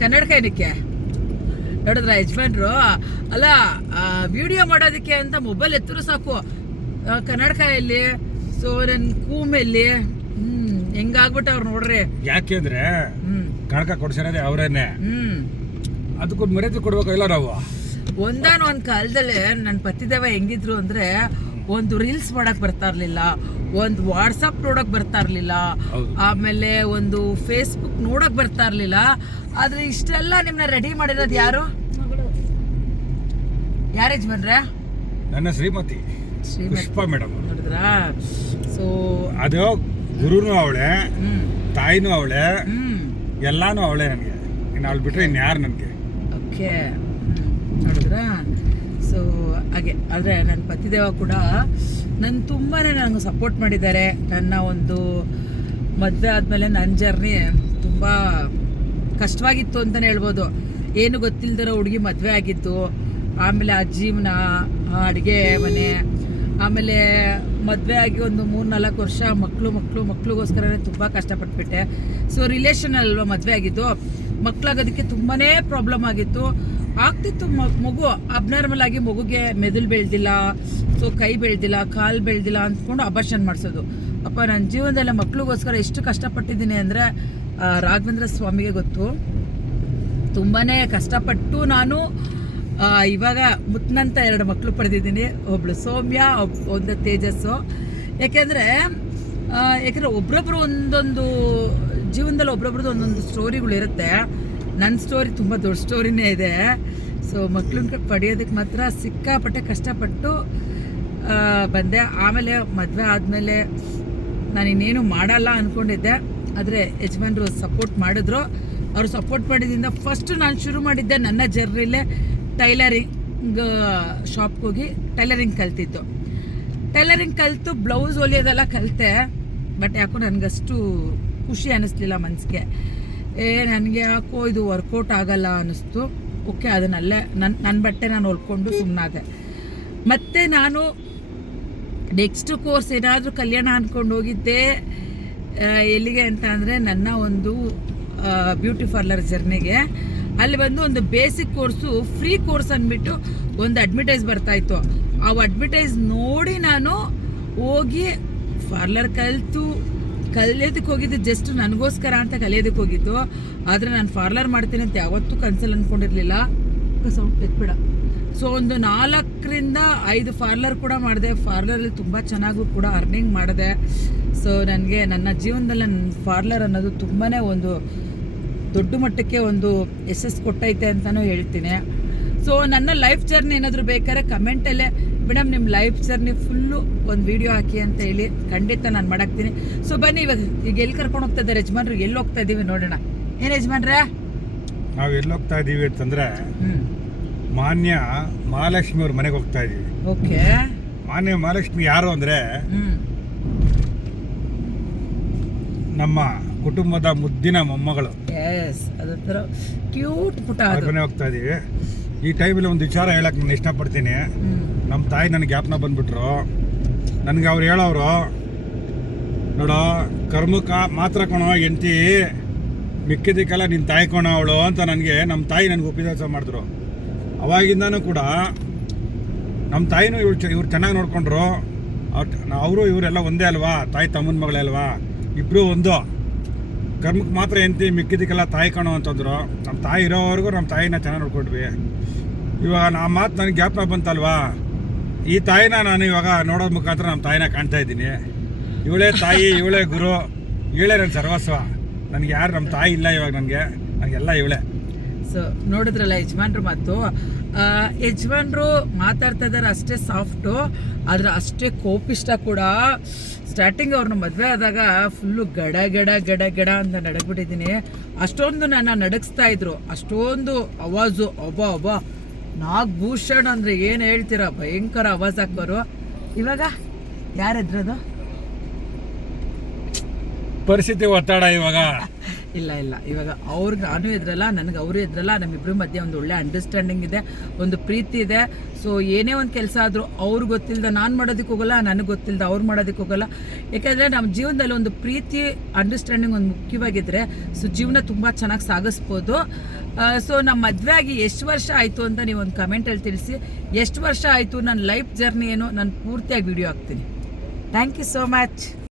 ಕನ್ನಡಕ ಏನಕ್ಕೆ ನೋಡಿದ್ರ ಯಜಮಾನ್ರು ಅಲ್ಲ ವಿಡಿಯೋ ಮಾಡೋದಕ್ಕೆ ಅಂತ ಮೊಬೈಲ್ ಎತ್ತರು ಸಾಕು ಕನ್ನಡಕ ಎಲ್ಲಿ ಸೊ ನನ್ ಕೂಮೆಲ್ಲಿ ಹೆಂಗಾಗ್ಬಿಟ್ಟ ಅವ್ರು ನೋಡ್ರಿ. ಯಾಕೆಂದ್ರೆ ಕನ್ನಡಕ ಕೊಡ್ಸಿರೋದೇ ಅವ್ರೇನೆ, ಅದಕ್ಕೊಂದು ಮರ್ಯಾದೆ ಕೊಡ್ಬೇಕಲ್ಲ ನಾವು. ಒಂದ್ ಕಾಲದಲ್ಲಿ ನನ್ನ ಪತಿದೇವ ಹೆಂಗಿದ್ರು ಅಂದ್ರೆ ಒಂದು ರೀಲ್ಸ್ ಮಾಡಕ್ ಬರ್ತಾ ಇರ್ಲಿಲ್ಲ, ಒಂದು ವಾಟ್ಸಪ್ ನೋಡಕ್ ಬರ್ತಾ ಇರ್ಲಿಲ್ಲ, ಆಮೇಲೆ ಒಂದು ಫೇಸ್ಬುಕ್ ನೋಡಕ್ ಬರ್ತಾ ಇರ್ಲಿಲ್ಲ. ಆದ್ರೆ ಇಷ್ಟೆಲ್ಲ ನಿಮ್ನ ರೆಡಿ ಮಾಡಿರೋದು ಯಾರು ಯಜಮಾನ್ರೆ? ನನ್ನ ಶ್ರೀಮತಿ ಪುಷ್ಪಾ ಮೇಡಮ್. ನೋಡಿದ್ರಾ? ಸೊ ಅದು ಗುರುನು ಅವಳೆ, ತಾಯಿನೂ ಅವಳೆ, ಎಲ್ಲಾನು ಅವಳೆ ನನಗೆ. ಇನ್ನು ಅವಳು ಬಿಟ್ರೆ ಇನ್ಯಾರು ನನಗೆ. ಓಕೆ, ನೋಡಿದ್ರಾ? ಸೊ ಹಾಗೆ ಆದರೆ ನನ್ನ ಪತಿದೇವ ಕೂಡ ತುಂಬಾ ನನಗೆ ಸಪೋರ್ಟ್ ಮಾಡಿದ್ದಾರೆ. ನನ್ನ ಒಂದು ಮದುವೆ ಆದಮೇಲೆ ನನ್ನ ಜರ್ನಿ ತುಂಬ ಕಷ್ಟವಾಗಿತ್ತು ಅಂತಲೇ ಹೇಳ್ಬೋದು. ಏನು ಗೊತ್ತಿಲ್ದಿರೋ ಹುಡುಗಿ ಮದುವೆ ಆಗಿತ್ತು, ಆಮೇಲೆ ಆ ಜೀವನ, ಅಡುಗೆ ಮನೆ, ಆಮೇಲೆ ಮದುವೆ ಆಗಿ ಒಂದು 3-4 ವರ್ಷ ಮಕ್ಕಳಿಗೋಸ್ಕರನೇ ತುಂಬ ಕಷ್ಟಪಟ್ಬಿಟ್ಟೆ. ಸೊ ರಿಲೇಷನ್ ಅಲ್ವಾ ಮದುವೆ ಆಗಿದ್ದು, ಮಕ್ಕಳಾಗೋದಕ್ಕೆ ತುಂಬಾ ಪ್ರಾಬ್ಲಮ್ ಆಗಿತ್ತು. ಆಗ್ತಿತ್ತು ಮಗು ಅಬ್ನಾರ್ಮಲ್ ಆಗಿ, ಮಗುಗೆ ಮೆದುಳು ಬೆಳೆದಿಲ್ಲ, ಸೊ ಕೈ ಬೆಳೆದಿಲ್ಲ, ಕಾಲು ಬೆಳೆದಿಲ್ಲ ಅಂದ್ಕೊಂಡು ಅಬಾರ್ಷನ್ ಮಾಡಿಸೋದು. ಅಪ್ಪ ನನ್ನ ಜೀವನದಲ್ಲೇ ಮಕ್ಕಳಿಗೋಸ್ಕರ ಎಷ್ಟು ಕಷ್ಟಪಟ್ಟಿದ್ದೀನಿ ಅಂದರೆ ರಾಘವೇಂದ್ರ ಸ್ವಾಮಿಗೆ ಗೊತ್ತು. ತುಂಬಾ ಕಷ್ಟಪಟ್ಟು ನಾನು ಇವಾಗ ಮುತ್ತನಂತ 2 ಮಕ್ಕಳು ಪಡೆದಿದ್ದೀನಿ. ಒಬ್ಳು ಸೌಮ್ಯ, ಒಂದು ತೇಜಸ್ಸು. ಯಾಕೆಂದರೆ ಒಬ್ರೊಬ್ರು ಒಂದೊಂದು ಜೀವನದಲ್ಲಿ ಒಬ್ರೊಬ್ರದ್ದು ಒಂದೊಂದು ಸ್ಟೋರಿಗಳಿರುತ್ತೆ. ನನ್ನ ಸ್ಟೋರಿ ತುಂಬ ದೊಡ್ಡ ಸ್ಟೋರಿನೇ ಇದೆ. ಸೊ ಮಕ್ಕಳನ್ನ ಪಡೆಯೋದಕ್ಕೆ ಮಾತ್ರ ಸಿಕ್ಕಾಪಟ್ಟೆ ಕಷ್ಟಪಟ್ಟು ಬಂದೆ. ಆಮೇಲೆ ಮದುವೆ ಆದಮೇಲೆ ನಾನು ಇನ್ನೇನು ಮಾಡಲ್ಲ ಅಂದ್ಕೊಂಡಿದ್ದೆ, ಆದರೆ ಯಜಮಾನ್ರು ಸಪೋರ್ಟ್ ಮಾಡಿದ್ರು. ಅವರು ಸಪೋರ್ಟ್ ಮಾಡಿದ್ರಿಂದ ಫಸ್ಟು ನಾನು ಶುರು ಮಾಡಿದ್ದೆ ನನ್ನ ಜರ್ನಿಲೇ ಟೈಲರಿಂಗ್ ಶಾಪ್ಗೆ ಹೋಗಿ ಟೈಲರಿಂಗ್ ಕಲ್ತಿದ್ದು. ಟೈಲರಿಂಗ್ ಕಲಿತು ಬ್ಲೌಸ್ ಹೊಲಿಯೋದೆಲ್ಲ ಕಲಿತೆ. ಬಟ್ ಯಾಕೋ ನನಗಷ್ಟು ಖುಷಿ ಅನ್ನಿಸ್ಲಿಲ್ಲ ಮನಸ್ಸಿಗೆ. ನನಗೆ ಯಾಕೋ ಇದು ವರ್ಕೌಟ್ ಆಗಲ್ಲ ಅನ್ನಿಸ್ತು. ಓಕೆ, ಅದನ್ನಲ್ಲೇ ನನ್ನ ಬಟ್ಟೆ ನಾನು ಹೊಲ್ಕೊಂಡು ಸುಮ್ಮನಾದೆ. ಮತ್ತು ನಾನು ನೆಕ್ಸ್ಟ್ ಕೋರ್ಸ್ ಏನಾದರೂ ಕಲ್ಯಾಣ ಅಂದ್ಕೊಂಡು ಹೋಗಿದ್ದೆ. ಎಲ್ಲಿಗೆ ಅಂತ ಅಂದರೆ ನನ್ನ ಒಂದು ಬ್ಯೂಟಿ ಪಾರ್ಲರ್ ಜರ್ನಿಗೆ. ಅಲ್ಲಿ ಬಂದು ಒಂದು ಬೇಸಿಕ್ ಕೋರ್ಸು, ಫ್ರೀ ಕೋರ್ಸ್ ಅಂದ್ಬಿಟ್ಟು ಒಂದು ಅಡ್ವರ್ಟೈಸ್ ಬರ್ತಾಯಿತ್ತು. ಆ ಅಡ್ವರ್ಟೈಸ್ ನೋಡಿ ನಾನು ಹೋಗಿ ಪಾರ್ಲರ್ ಕಲಿಯೋದಕ್ಕೆ ಹೋಗಿದ್ದು. ಜಸ್ಟ್ ನನಗೋಸ್ಕರ ಅಂತ ಕಲಿಯೋದಕ್ಕೆ ಹೋಗಿದ್ದು. ಆದರೆ ನಾನು ಪಾರ್ಲರ್ ಮಾಡ್ತೀನಿ ಅಂತ ಯಾವತ್ತೂ ಕನ್ಸಲ್ಲಿ ಅಂದ್ಕೊಂಡಿರಲಿಲ್ಲ. ಸೌಂಡ್ ಎತ್ಬೇಡ. ಸೊ ಒಂದು 4-5 ಪಾರ್ಲರ್ ಕೂಡ ಮಾಡಿದೆ. ಪಾರ್ಲರಲ್ಲಿ ತುಂಬ ಚೆನ್ನಾಗೂ ಕೂಡ ಅರ್ನಿಂಗ್ ಮಾಡಿದೆ. ಸೊ ನನಗೆ ನನ್ನ ಜೀವನದಲ್ಲಿ ನನ್ನ ಪಾರ್ಲರ್ ಅನ್ನೋದು ತುಂಬಾ ಒಂದು ದೊಡ್ಡ ಮಟ್ಟಕ್ಕೆ ಒಂದು ಯಶಸ್ಸು ಕೊಟ್ಟೈತೆ ಅಂತಲೂ ಹೇಳ್ತೀನಿ. ಸೊ ನನ್ನ ಲೈಫ್ ಜರ್ನಿ ಏನಾದರೂ ಬೇಕಾದ್ರೆ ಕಮೆಂಟಲ್ಲೇ ಮೇಡಮ್ ನಿಮ್ಮ ಲೈಫ್ ಜರ್ನಿ ಫುಲ್ಲು ಒಂದು ವಿಡಿಯೋ ಹಾಕಿ ಅಂತ ಹೇಳಿ, ಖಂಡಿತ ನಾನು ಮಾಡಾಕ್ತೀನಿ. ಸೊ ಬನ್ನಿ, ಈಗ ಎಲ್ಲಿ ಕರ್ಕೊಂಡು ಹೋಗ್ತಾ ಇದ್ದಾರೆ ಯಜಮಾನ್ರು, ಎಲ್ಲಿ ಹೋಗ್ತಾ ಇದ್ದೀವಿ ನೋಡೋಣ. ಏನು ಯಜಮಾನ್ರೆ? ನಾವು ಎಲ್ಲಿ ಹೋಗ್ತಾ ಇದ್ದೀವಿ ಅಂತಂದರೆ ಮಾನ್ಯ ಮಹಾಲಕ್ಷ್ಮಿ ಅವ್ರ ಮನೆಗೆ ಹೋಗ್ತಾ ಇದ್ದೀವಿ. ಓಕೆ. ಮಾನ್ಯ ಮಹಾಲಕ್ಷ್ಮಿ ಯಾರು ಅಂದರೆ ನಮ್ಮ ಕುಟುಂಬದ ಮುದ್ದಿನ ಮೊಮ್ಮಗಳು. ಎಸ್, ಅದೊಂಥರ ಕ್ಯೂಟ್ ಪುಟ. ಮನೆ ಹೋಗ್ತಾ ಇದ್ದೀವಿ. ಈ ಟೈಮಲ್ಲಿ ಒಂದು ವಿಚಾರ ಹೇಳಕ್ಕೆ ನಾನು ಇಷ್ಟಪಡ್ತೀನಿ. ನಮ್ಮ ತಾಯಿ ನನಗೆ ಜ್ಞಾಪನ ಬಂದ್ಬಿಟ್ರು. ನನಗೆ ಅವ್ರು ಹೇಳೋರು, ನೋಡೋ ಕರ್ಮಕ್ಕೆ ಮಾತ್ರ ಕೊಣೋ ಹೆಂಡ್ತಿ, ಮಿಕ್ಕಿದ್ದಕ್ಕೆಲ್ಲ ನಿನ್ನ ತಾಯಿ ಕೊಣ ಅವಳು ಅಂತ ನಮ್ಮ ತಾಯಿ ನನಗೆ ಉಪದೇಶ ಮಾಡಿದ್ರು. ಅವಾಗಿಂದನೂ ಕೂಡ ನಮ್ಮ ತಾಯಿನೂ ಇವ್ರು ಚೆನ್ನಾಗಿ ನೋಡ್ಕೊಂಡ್ರು. ಅವರು ಇವರೆಲ್ಲ ಒಂದೇ ಅಲ್ವಾ, ತಾಯಿ ತಮ್ಮನ ಮಗಳೇ ಅಲ್ವಾ, ಇಬ್ಬರು ಒಂದು. ಕರ್ಮಕ್ಕೆ ಮಾತ್ರ ಹೆಂಡ್ತಿ, ಮಿಕ್ಕಿದ್ದಕ್ಕೆಲ್ಲ ತಾಯಿ ಕಾಣೋ ಅಂತಂದ್ರು. ನಮ್ಮ ತಾಯಿ ಇರೋವರೆಗೂ ನಮ್ಮ ತಾಯಿನ ಚೆನ್ನಾಗಿ ನೋಡ್ಕೊಂಡ್ವಿ. ಇವಾಗ ಆ ಮಾತು ನನಗೆ ಜ್ಞಾಪನ ಬಂತಲ್ವಾ, ಈ ತಾಯಿನ ನಾನು ಇವಾಗ ನೋಡೋದ್ ಮುಖಾಂತರ ನಮ್ಮ ತಾಯಿನ ಕಾಣ್ತಾ ಇದ್ದೀನಿ. ಇವಳೇ ತಾಯಿ, ಇವಳೇ ಗುರು, ಇವಳೇ ನನ್ನ ಸರ್ವಸ್ವ. ನನಗೆ ಯಾರು ನಮ್ಮ ತಾಯಿ ಇಲ್ಲ ಇವಾಗ, ನನಗೆಲ್ಲ ಇವಳೇ. ಸೊ ನೋಡಿದ್ರಲ್ಲ ಯಜಮಾನ್ರು ಮಾತು. ಯಜಮಾನ್ರು ಮಾತಾಡ್ತಾ ಇದ್ದಾರೆ ಅಷ್ಟೇ ಸಾಫ್ಟು, ಆದರೆ ಅಷ್ಟೇ ಕೋಪಿಷ್ಟ ಕೂಡ. ಸ್ಟಾರ್ಟಿಂಗ್ ಅವ್ರನ್ನ ಮದುವೆ ಆದಾಗ ಫುಲ್ಲು ಗಡ ಗಡ ಗಡ ಗಡ ಅಂತ ನಡಗ್ಬಿಟ್ಟಿದ್ದೀನಿ. ಅಷ್ಟೊಂದು ನನ್ನ ನಡಗಿಸ್ತಾ ಇದ್ರು, ಅಷ್ಟೊಂದು ಅವಾಜು. ಒಬ್ಬ ನಾಗಭೂಷಣ್ ಅಂದರೆ ಏನು ಹೇಳ್ತೀರಾ, ಭಯಂಕರ ಆವಾಜ್ ಹಾಕೋರು. ಇವಾಗ ಯಾರಿದ್ರದು? ಪರಿಸ್ಥಿತಿ ಒತ್ತಡ ಇವಾಗ. ಇಲ್ಲ ಇವಾಗ ಅವ್ರಿಗೆ ನಾನು ಎದ್ರಲ್ಲ, ನನಗೆ ಅವರು ಎದ್ರಲ್ಲ, ನಮ್ಮಿಬ್ಬರ ಮಧ್ಯೆ ಒಂದು ಒಳ್ಳೆ ಅಂಡರ್ಸ್ಟ್ಯಾಂಡಿಂಗ್ ಇದೆ, ಒಂದು ಪ್ರೀತಿ ಇದೆ. ಸೊ ಏನೇ ಒಂದು ಕೆಲಸ ಆದರೂ ಅವ್ರು ಗೊತ್ತಿಲ್ಲದ ನಾನು ಮಾಡೋದಕ್ಕೆ ಹೋಗಲ್ಲ, ನನಗೆ ಗೊತ್ತಿಲ್ಲದ ಅವ್ರು ಮಾಡೋದಕ್ಕೆ ಹೋಗಲ್ಲ. ಯಾಕೆಂದರೆ ನಮ್ಮ ಜೀವನದಲ್ಲಿ ಒಂದು ಪ್ರೀತಿ ಅಂಡರ್ಸ್ಟ್ಯಾಂಡಿಂಗ್ ಒಂದು ಮುಖ್ಯವಾಗಿದ್ದರೆ ಸೊ ಜೀವನ ತುಂಬ ಚೆನ್ನಾಗಿ ಸಾಗಿಸ್ಬೋದು. ಸೊ ನಮ್ಮ ಮದುವೆ ಆಗಿ ಎಷ್ಟು ವರ್ಷ ಆಯಿತು ಅಂತ ನೀವು ಒಂದು ಕಮೆಂಟಲ್ಲಿ ತಿಳಿಸಿ. ಎಷ್ಟು ವರ್ಷ ಆಯಿತು, ನನ್ನ ಲೈಫ್ ಜರ್ನಿ ಏನೋ ನಾನು ಪೂರ್ತಿಯಾಗಿ ವಿಡಿಯೋ ಹಾಕ್ತೀನಿ. Thank you so much.